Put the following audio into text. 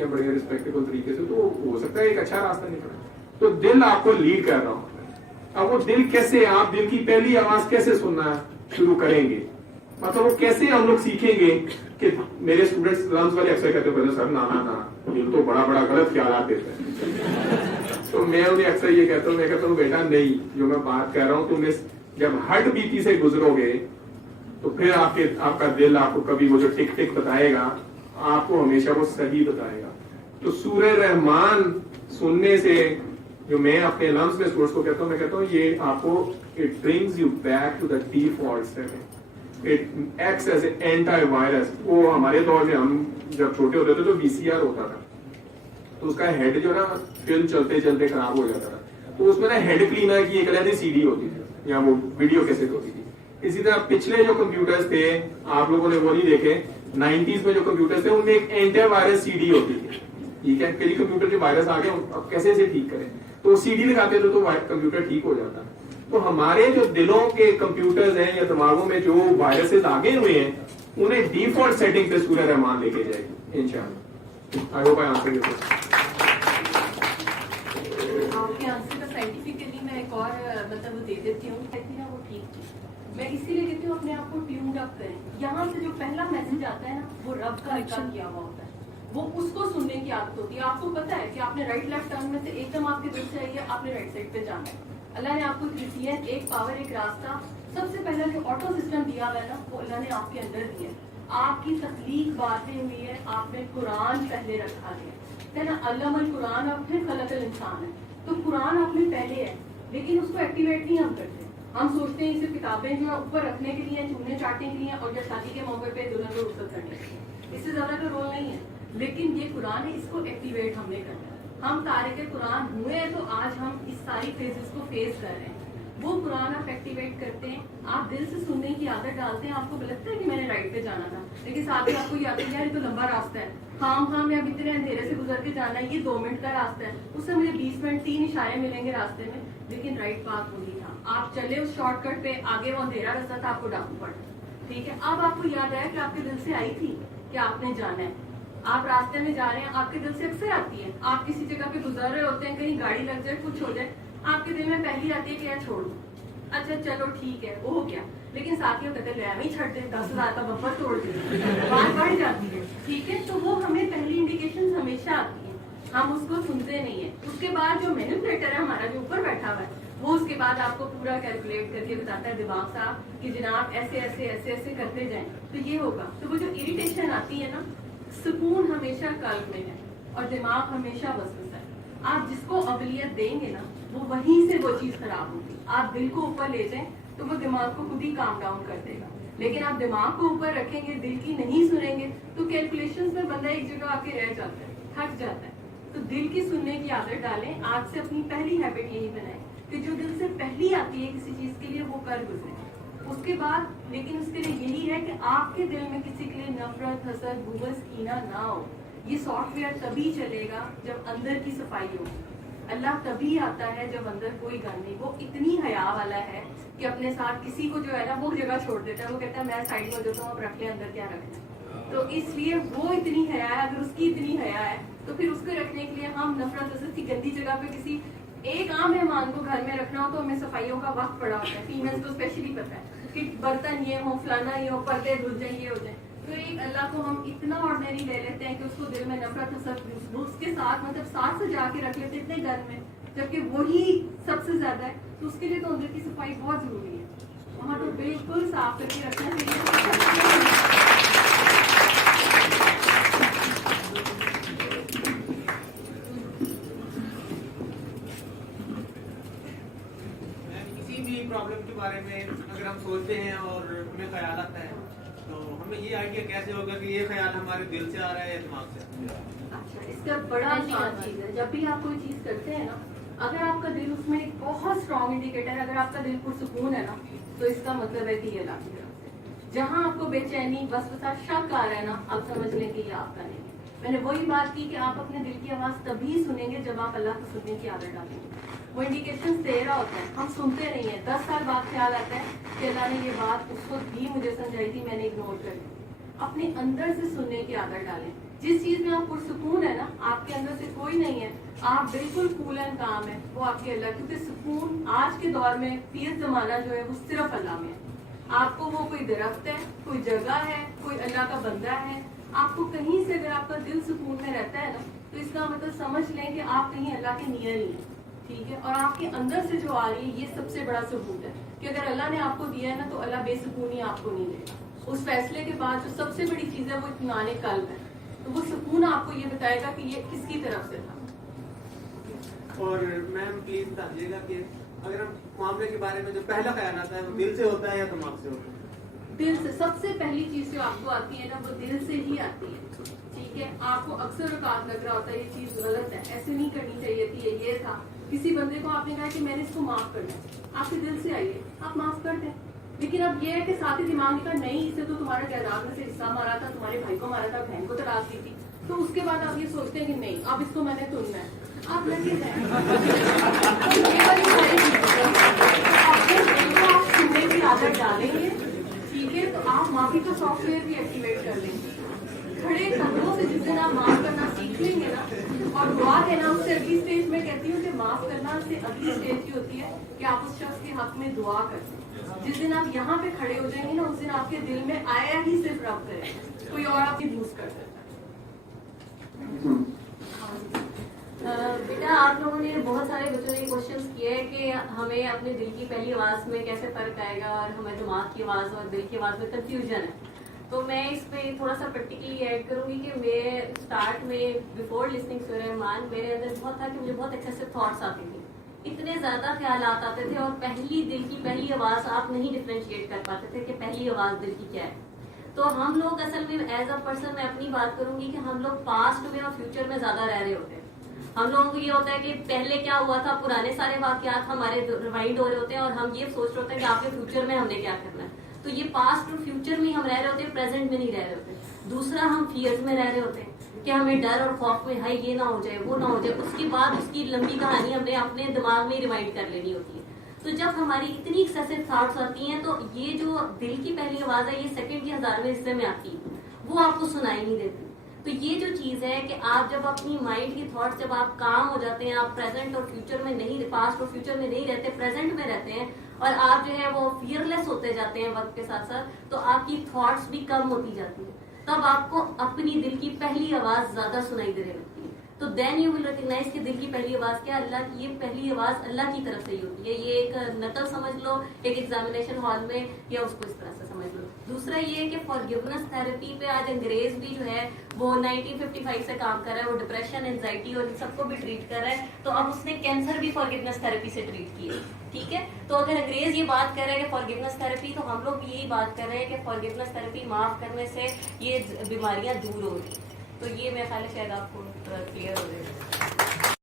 ہے بڑے रिस्पेक्टेबल तरीके से, तो हो सकता है एक अच्छा रास्ता निकले. तो दिल आपको लीड कर रहा होता है. अब वो दिल कैसे, आप दिल की पहली आवाज कैसे सुनना शुरू करेंगे, मतलब वो कैसे हम लोग सीखेंगे कि मेरे स्टूडेंट्स लंच वाले अक्सर कहते हैं सर ना ना ना दिल तो बड़ा बड़ा गलत ख्याल देते हैं. तो मैं उन्हें अक्सर ये कहता हूँ, मैं कहता हूँ बेटा नहीं, जो मैं बात कर रहा हूँ तुम जब हार्ट बीटी से गुजरोगे तो फिर आपका दिल आपको कभी वो जो टिक टिक बताएगा आपको हमेशा वो सही बताएगा. तो सूरह रहमान सुनने से, जो मैं अपने लम्स में स्टूडेंट्स को कहता हूँ, मैं कहता हूँ ये आपको it brings you back to the default setting, it acts as anti virus. वो हमारे दौर में हम जब छोटे होते थे तो VCR होता था, तो उसका हेड जो ना फिल्म चलते चलते खराब हो जाता था, तो उसमें ना हेड क्लीनर की एक अलग CD होती थी या वो वीडियो कैसेट होती थी. इसी तरह पिछले जो कंप्यूटर्स थे, आप लोगों ने वो नहीं देखे, 90s में जो कंप्यूटर्स थे उनमें एक एंटी वायरस CD होती थी. ठीक है, कई कंप्यूटर के वायरस आ गए, अब कैसे से ठीक करें, तो CD लगाते थे तो कंप्यूटर ठीक हो जाता. तो हमारे जो दिलों के कंप्यूटर्स हैं या दिमागों में जो वायरसेस आगे हुए हैं उन्हें डिफॉल्ट सेटिंग पे सूरह रहमान लेके जाएगी इंशाअल्लाह. I hope I answered your question. आपके आंसर का साइंटिफिकली मैं एक और मतलब दे देती हूँ, वो ठीक थी. मैं इसीलिए कहती हूँ अपने आप को ट्यून्ड अप करें. यहाँ से जो पहला मैसेज आता है ना वो रब का इकरार किया हुआ होता है, वो उसको सुनने की आदत होती है. आपको पता है कि आपने राइट लेफ्ट टर्न में से एकदम आपके दिल से आई है, आपने राइट साइड पे जाना है. अल्लाह ने आपको क्रिश्चियन एक पावर एक रास्ता सबसे पहला जो ऑटो सिस्टम दिया हुआ है ना वो अल्लाह ने आपके अंदर दिया है. आपकी तख्लीक बातें हुई है, आपने कुरान पहले रखा है ना, अल्लामल कुरान और फिर खलकल इंसान है. तो कुरान आपने पहले है, लेकिन उसको एक्टिवेट नहीं हम करते. हम सोचते हैं इसे किताबें जो है ऊपर रखने के लिए, चूने चाटने के लिए और जब शादी के मौके पे दुल्हन को रुखसत करने के लिए, इससे ज्यादा का रोल नहीं है. लेकिन ये कुरान है, इसको एक्टिवेट हमने करना है. हम तारिक कुरान हुए हैं तो आज हम इस सारी फेजेस को फेस कर रहे हैं. वो कुरान आप एक्टिवेट करते हैं, आप दिल से सुनने की आदत डालते हैं. आपको लगता है कि मैंने राइट पे जाना था, लेकिन साथ ही आपको याद है यार ये तो लंबा रास्ता है, हाँ मैं अब इतने अंधेरे से गुजर के जाना है, ये 2 मिनट का रास्ता है, उससे मुझे 20 मिनट 3 इशारे मिलेंगे रास्ते में. लेकिन राइट पाथ वही था. आप चले उस शॉर्टकट पे, आगे वो अंधेरा रास्ता था, आपको डाकू पड़ा. ठीक है, अब आपको याद आया कि आपके दिल से आई थी कि आपने जाना है. आप रास्ते में जा रहे हैं, आपके दिल से अक्सर आती है. आप किसी जगह पे गुजर रहे होते हैं, कहीं गाड़ी लग जाए, कुछ हो जाए, आपके दिल में पहली आती है कि यार छोड़ दो, अच्छा चलो ठीक है वो हो गया. लेकिन साथियों कहते हैं छड़ दे, 10,000 का बम्पर तोड़ दे, बात बढ़ जाती है. ठीक है, तो वो हमें पहली इंडिकेशन हमेशा आती है, हम उसको सुनते नहीं है. उसके बाद जो मैनिपुलेटर है हमारा जो ऊपर बैठा हुआ है, वो उसके बाद आपको पूरा कैलकुलेट करके बताता है दिमाग साहब कि जनाब ऐसे ऐसे ऐसे ऐसे करते जाएं तो ये होगा. तो वो जो इरिटेशन आती है ना, सुकून हमेशा कल्ब में है और दिमाग हमेशा वसवस है. आप जिसको अवलियत देंगे ना वो वहीं से वो चीज खराब होगी. आप दिल को ऊपर ले जाएं तो वो दिमाग को खुद ही काम डाउन कर देगा. लेकिन आप दिमाग को ऊपर रखेंगे, दिल की नहीं सुनेंगे, तो कैलकुलेशंस में बंदा एक जगह आके रह जाता है, थक जाता है. तो दिल की सुनने की आदत डालें. आज से अपनी पहली हैबिट यही बनाएं कि जो दिल से पहली आती है किसी चीज के लिए वो कर गुजरे. उसके बाद लेकिन उसके लिए यही है कि आपके दिल में किसी के लिए नफरत, हसद, बुग़्ज़, कीना ना हो. ये सॉफ्टवेयर तभी चलेगा जब अंदर की सफाई हो. अल्लाह तभी आता है जब अंदर कोई गन नहीं. वो इतनी हया वाला है कि अपने साथ किसी को जो है ना वो जगह छोड़ देता है. वो कहता है मैं साइड में देता हूँ, अब रख ले, अंदर क्या रखना. तो इसलिए वो इतनी हया है. अगर उसकी इतनी हया है तो फिर उसको रखने के लिए हम नफरत, हसद की गंदी जगह पे किसी एक आम मेहमान को घर में रखना हो तो हमें सफाइयों का वक्त पड़ा होता है. फीमेल्स को स्पेशली पता है कि बर्तन ये हो, फलाना ये हो, पर्दे धुल जाए, ये हो जाए. तो एक अल्लाह को हम इतना ऑर्डिनरी ले लेते हैं कि उसको दिल में नफरत, हसद उसके साथ मतलब साथ से जाके रख लेते इतने डर में, जबकि वही सबसे ज्यादा है. तो उसके लिए तो अंदर की सफाई बहुत जरूरी है. वहाँ तो बिल्कुल साफ करके रखना चाहिए. प्रॉब्लम के बारे में अगर हम सोचते हैं और हमें ख्याल आता है तो हमें ये आइडिया कैसे होगा कि ये ख्याल हमारे दिल से आ रहा है या दिमाग से? अच्छा, इसका बड़ा आसान चीज है. जब भी आप कोई चीज करते हैं ना, अगर आपका दिल उसमें एक बहुत स्ट्रॉन्ग इंडिकेटर है. अगर आपका दिल पुरसुकून है ना तो इसका मतलब है कि ये अल्लाह की तरफ से. जहाँ आपको बेचैनी, वसवसा, शक आ रहा है ना, आप समझ लें कि ये आपका नहीं है. मैंने वही बात की कि आप अपने दिल की आवाज तभी सुनेंगे जब आप अल्लाह को सुनने की आदत डालेंगे. वो इंडिकेशन दे रहा होता है, हम सुनते नहीं है. 10 साल बाद ख्याल आता है कि अल्लाह ने ये बात उस वक्त भी मुझे समझाई थी, मैंने इग्नोर कर दी. अपने अंदर से सुनने की आदत डालें. जिस चीज में आप पुरसुकून है ना, आपके अंदर से कोई नहीं है, आप बिल्कुल कूल एंड काम है, वो आपके अल्लाह, क्योंकि सुकून आज के दौर में पीस जमाना जो है वो सिर्फ अल्लाह में है। आपको वो कोई दरख्त है, कोई जगह है, कोई अल्लाह का बंदा है, आपको कहीं से अगर आपका दिल सुकून में रहता है ना, तो इसका मतलब समझ लें कि आप कहीं अल्लाह के नियर ही हैं, ठीक है। और आपके अंदर से जो आ रही है, ये सबसे बड़ा सबूत है कि अगर अल्लाह ने आपको दिया है ना, तो अल्लाह बेसुकूनी आपको नहीं देगा। उस फैसले के बाद जो सबसे बड़ी चीज है वो इत्मीनान कल्ब है, तो वो सुकून आपको ये बताएगा कि ये किसकी तरफ से था। और मैम प्लीज बताइएगा कि अगर हम मामले के बारे में जो पहला ख्याल आता है वो दिल से होता है या दिमाग से होता है? दिल से। सबसे पहली चीज जो आपको आती है ना, वो दिल से ही आती है, ठीक है। आपको अक्सर औकात लग रहा होता है ये चीज गलत है, ऐसे नहीं करनी चाहिए थी, ये था। किसी बंदे को आपने कहा कि मैंने इसको माफ करना है, आपके दिल से आइए, आप माफ कर दें। लेकिन अब ये है कि साथ ही दिमाग ने कहा नहीं, इसे तो तुम्हारा जायदाद में से हिस्सा मारा था, तुम्हारे भाई को मारा था, बहन को तलाक दी थी, तो उसके बाद आप ये सोचते हैं कि नहीं, अब इसको मैंने सुनना है, आप लगे जाए। ये वाली सारी चीजें आप सुनने की आदत डालेंगे, ठीक है, तो आप माफी का सॉफ्टवेयर भी एक्टिवेट कर लेंगे। खड़े कदमों से जिस दिन आप माफ करना सीख लेंगे ना, और दुआ है ना, उससे अगली स्टेज में कहती हूँ कि माफ करना से अगली स्टेज की होती है कि आप उस शख्स के हक में दुआ करते हैं। जिस दिन आप यहाँ पे खड़े हो जाएंगे ना, उस दिन आपके दिल में आया ही सिर्फ रब करेगा, कोई और आपकी यूज कर सकता है। बेटा, आप लोगों ने बहुत सारे बच्चों ने क्वेश्चंस किए हैं कि हमें अपने दिल की पहली आवाज में कैसे फर्क आएगा और हमें दिमाग की आवाज और दिल की आवाज में कंफ्यूजन है। तो मैं इस पे थोड़ा सा प्रैक्टिकली ऐड करूंगी कि मैं स्टार्ट में बिफोर लिसनिंग सूरह रहमान मेरे अंदर बहुत था कि मुझे बहुत एक्सेसिव थॉट्स आती थी, इतने ज्यादा ख्यालात आते थे और पहली दिल की पहली आवाज आप नहीं डिफरेंशिएट कर पाते थे कि पहली आवाज दिल की क्या है। तो हम लोग असल में एज अ पर्सन मैं अपनी बात करूंगी कि हम लोग पास्ट में और फ्यूचर में ज्यादा रह रहे होते हैं। हम लोगों को ये होता है कि पहले क्या हुआ था, पुराने सारे वाकयात हमारे रिवाइंड हो रहे होते हैं और हम ये सोच रहे होते हैं कि आपके फ्यूचर में हमने क्या करना है। तो ये पास्ट और फ्यूचर में हम रह रहे होते हैं, प्रेजेंट में नहीं रह रहे होते। दूसरा, हम फियर्स में रह रहे होते हैं कि हमें डर और खौफ में, हाय ये ना हो जाए, वो ना हो जाए। उसके बाद उसकी लंबी कहानी हमने अपने दिमाग में रिवाइंड कर लेनी होती है। तो जब हमारी इतनी एक्सेसिव थॉट्स आती हैं, तो ये जो दिल की पहली आवाज है, ये सेकंड के 1000वें हिस्से में आती है, वो आपको सुनाई नहीं देती। तो ये जो चीज है कि आप जब अपनी माइंड की थॉट्स, जब आप काम हो जाते हैं, आप प्रेजेंट और फ्यूचर में नहीं, पास्ट और फ्यूचर में नहीं रहते, प्रेजेंट में रहते हैं और आप जो है वो फियरलेस होते जाते हैं वक्त के साथ साथ, तो आपकी थॉट्स भी कम होती जाती है। तब आपको अपनी दिल की पहली आवाज ज्यादा सुनाई देने लगती है। तो देन यू विल रिकॉग्नाइज कि दिल की पहली आवाज क्या, अल्लाह की। ये पहली आवाज अल्लाह की तरफ से ही होती है। ये एक नकल समझ लो एक एग्जामिनेशन हॉल में, या उसको इस तरह से समझ लो। दूसरा ये है कि फॉरगिवनेस थेरेपी पे आज अंग्रेज भी जो है वो 1955 से काम कर रहा है, वो डिप्रेशन, एंजाइटी और इन सबको भी ट्रीट कर रहा है। तो अब उसने कैंसर भी फॉरगिवनेस थेरेपी से ट्रीट किया, ठीक है। तो अगर अंग्रेज ये बात कर रहे हैं कि फॉरगिवनेस थेरेपी, तो हम लोग भी यही बात कर रहे हैं कि फॉरगिवनेस थेरेपी, माफ करने से ये बीमारियां दूर हो रही। तो ये मेरा ख्याल है शायद आपको क्लियर हो जाएगा।